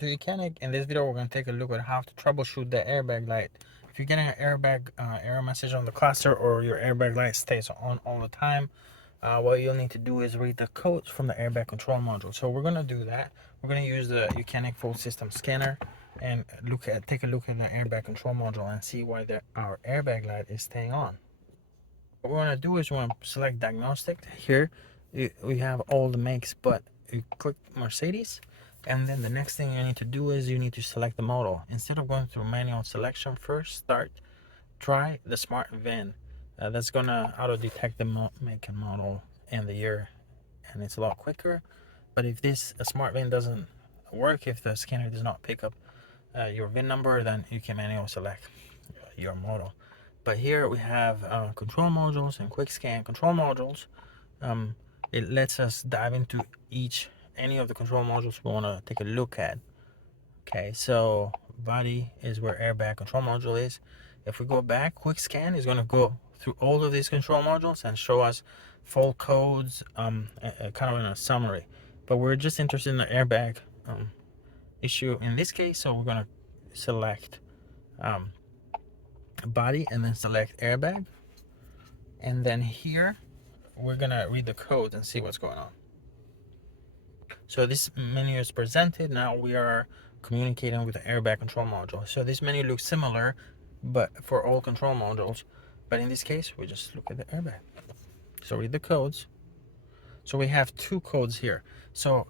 to YOUCANIC. In this video, we're going to take a look at how to troubleshoot the airbag light. If you're getting an airbag error message on the cluster, or your airbag light stays on all the time, what you'll need to do is read the codes from the airbag control module. So we're going to do that. We're going to use the YOUCANIC full system scanner and take a look at the airbag control module and see why our airbag light is staying on. What we want to do is we want to select Diagnostic. Here we have all the makes, but you click Mercedes, and then the next thing you need to do is you need to select the model. Instead of going through manual selection, first try the smart VIN. That's gonna auto detect the make and model and the year, and it's a lot quicker. But if this smart VIN doesn't work, if the scanner does not pick up your VIN number, then you can manually select your model. But here we have control modules and quick scan control modules. It lets us dive into any of the control modules we want to take a look at. Okay, so body is where airbag control module is. If we go back, quick scan is going to go through all of these control modules and show us full codes, kind of in a summary. But we're just interested in the airbag issue in this case, so we're going to select body and then select airbag, and then here we're gonna read the code and see what's going on. So this menu is presented. Now we are communicating with the airbag control module. So this menu looks similar but for all control modules, but in this case we just look at the airbag. So read the codes. So we have two codes here. So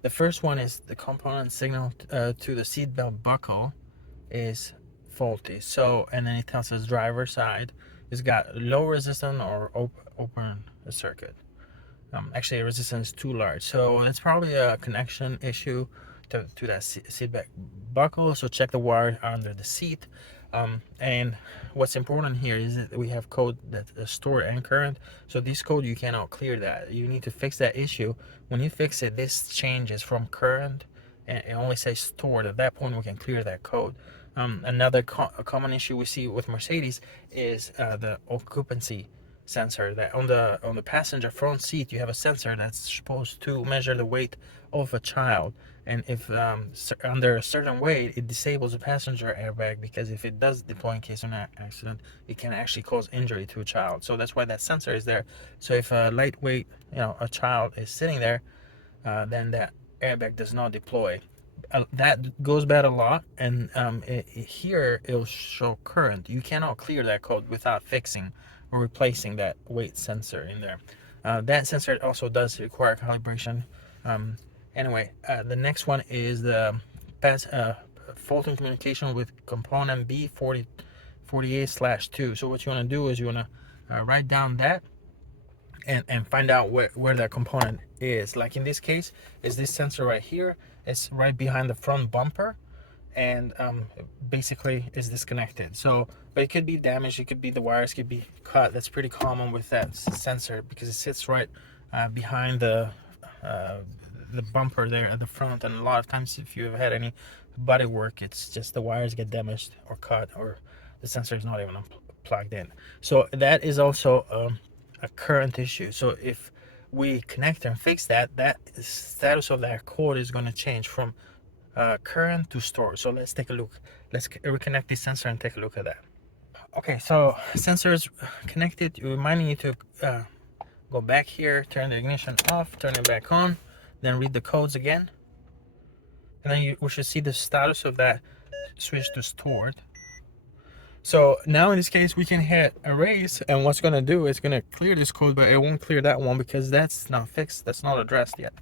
the first one is the component signal to the seatbelt buckle is faulty. So, and then it tells us driver side it's got low resistance or open circuit. Actually resistance is too large, so it's probably a connection issue to that seatback buckle. So check the wire under the seat. And what's important here is that we have code that is stored and current. So this code, you cannot clear that. You need to fix that issue. When you fix it, this changes from current and it only says stored. At that point we can clear that code. Another common issue we see with Mercedes is the occupancy sensor. That on the passenger front seat you have a sensor that's supposed to measure the weight of a child, and if under a certain weight, it disables the passenger airbag, because if it does deploy in case of an accident, it can actually cause injury to a child. So that's why that sensor is there. So if a lightweight, a child is sitting there, then that airbag does not deploy. That goes bad a lot, and here it'll show current. You cannot clear that code without fixing or replacing that weight sensor in there. That sensor also does require calibration. Anyway, the next one is the fault in communication with component B48/2. So what you want to do is you want to write down that and find out where that component is. Like in this case, is this sensor right here. It's right behind the front bumper, and basically is disconnected. So, but it could be damaged, it could be the wires could be cut. That's pretty common with that sensor because it sits right behind the bumper there at the front. And a lot of times if you've had any body work, it's just the wires get damaged or cut, or the sensor is not even plugged in. So that is also a current issue. So if we connect and fix that status of that code is going to change from current to stored. So let's take a look. Let's reconnect this sensor and take a look at that. Okay, so sensor is connected. You might need to go back here, turn the ignition off, turn it back on, then read the codes again, and then we should see the status of that switch to stored. So now in this case we can hit erase, and what's going to do is going to clear this code, but it won't clear that one because that's not fixed, that's not addressed yet.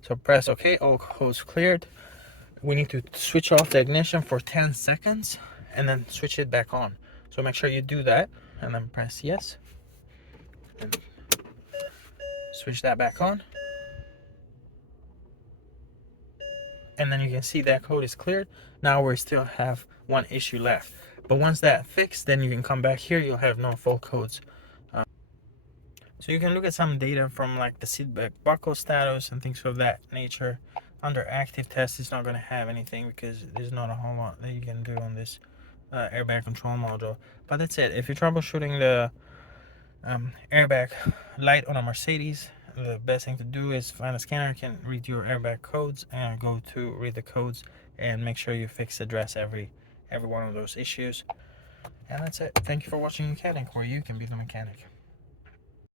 So press OK, all codes cleared. We need to switch off the ignition for 10 seconds and then switch it back on. So make sure you do that and then press yes. And switch that back on. And then you can see that code is cleared. Now we still have one issue left. But once that's fixed, then you can come back here, you'll have no fault codes. So you can look at some data from like the seatback buckle status and things of that nature. Under active test, it's not going to have anything because there's not a whole lot that you can do on this airbag control module. But that's it. If you're troubleshooting the airbag light on a Mercedes, the best thing to do is find a scanner can read your airbag codes, and go to read the codes and make sure you address every one of those issues. And that's it. Thank you for watching YOUCANIC, where you can be the mechanic.